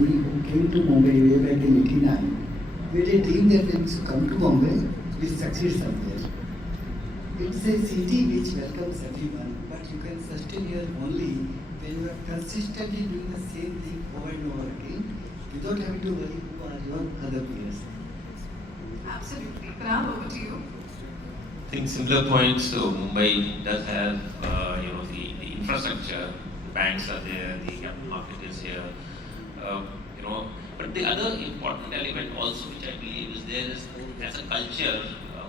we came to Mumbai way back in 89. We had a dream that when we come to Mumbai, we succeed somewhere. It's a city which welcomes everyone, but you can sustain here only when you are consistently doing the same thing over and over again without having to worry who are your other peers. Absolutely. Pranav, over to you. I think similar points. So Mumbai does have, the infrastructure. The banks are there. The capital market is here. But the other important element also, which I believe is there, is as a culture,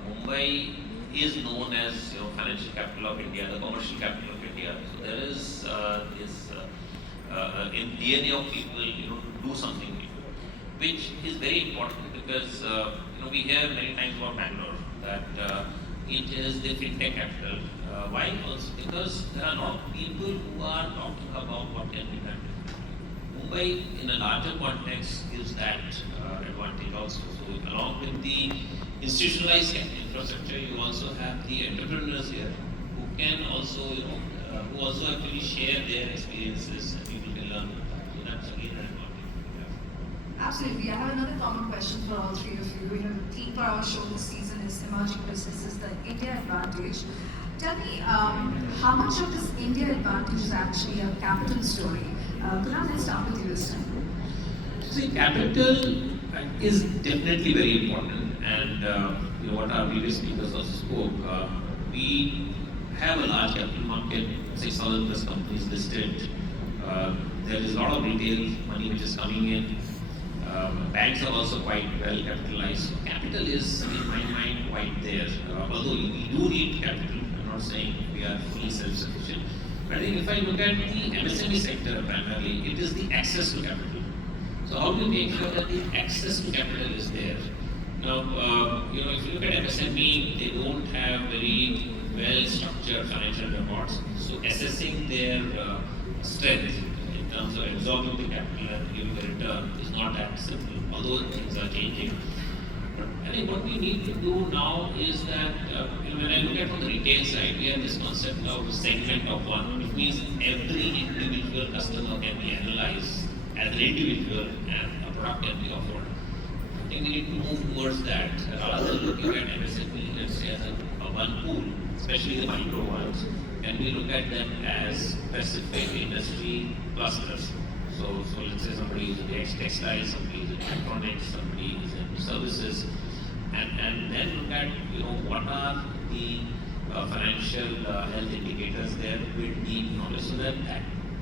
Mumbai is known as financial capital of India, the commercial capital of India. So there is this in DNA of people, to do something new, which is very important because we hear many times about Bangalore that it is the fintech capital. Why? Also because there are a lot of people who are talking about what can be done. Mumbai, in a larger context, gives that advantage also. So, along with the institutionalized infrastructure, you also have the entrepreneurs here who can also, who also actually share their experiences and people can learn. So that's again an advantage. Absolutely. I have another common question for all three of you. The theme for our show this season is emerging businesses, the India advantage. Tell me, how much of this India advantage is actually a capital story? Kunal, let's start with you this time. See, capital is definitely very important, and what our previous speakers also spoke. We have a large capital market, 6,000 plus companies listed. There is a lot of retail money which is coming in. Banks are also quite well capitalized. So capital is, in my mind, quite there. Although we do need capital, I'm not saying we are fully self-sufficient. But I think if I look at the MSME sector primarily, it is the access to capital. So how do you make sure that the access to capital is there? Now, if you look at MSME, they don't have very well-structured financial records. So assessing their strength in terms of absorbing the capital and giving the return is not that simple, although things are changing. But I think what we need to do now is that, when I look at from the retail side, we have this concept of segment of one, which means every individual customer can be analyzed as an individual and a product can be offered. I think we need to move towards that rather than looking at MSME, let's say, as a one pool, especially the micro ones. Can we look at them as specific industry clusters? So let's say somebody is in textiles, somebody is in electronics, somebody is in services, and then look at what are the financial health indicators there with deep knowledge, so that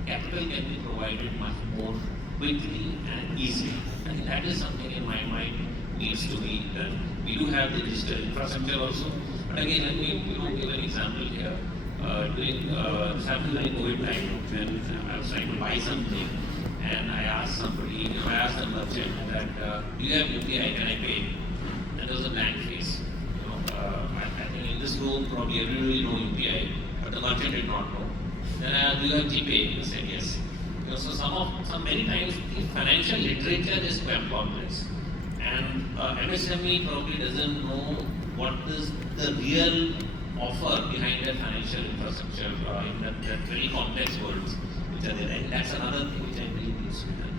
capital can be provided much more quickly and easily. I think that is something in my mind needs to be done. We do have the digital infrastructure also, but again, let me give an example here. This happened during COVID time when I was trying to buy something, and I asked somebody, I asked the merchant that, do you have UPI, can I pay? And there was a blank face. I think in this room probably everybody know UPI, but the merchant did not know. Then I asked, do you have GPay? He said yes. So many times the financial literature is quite complex, and MSME probably doesn't know what is the real offer behind their financial infrastructure in that very complex worlds which are there. And that's another thing which I believe needs to be done.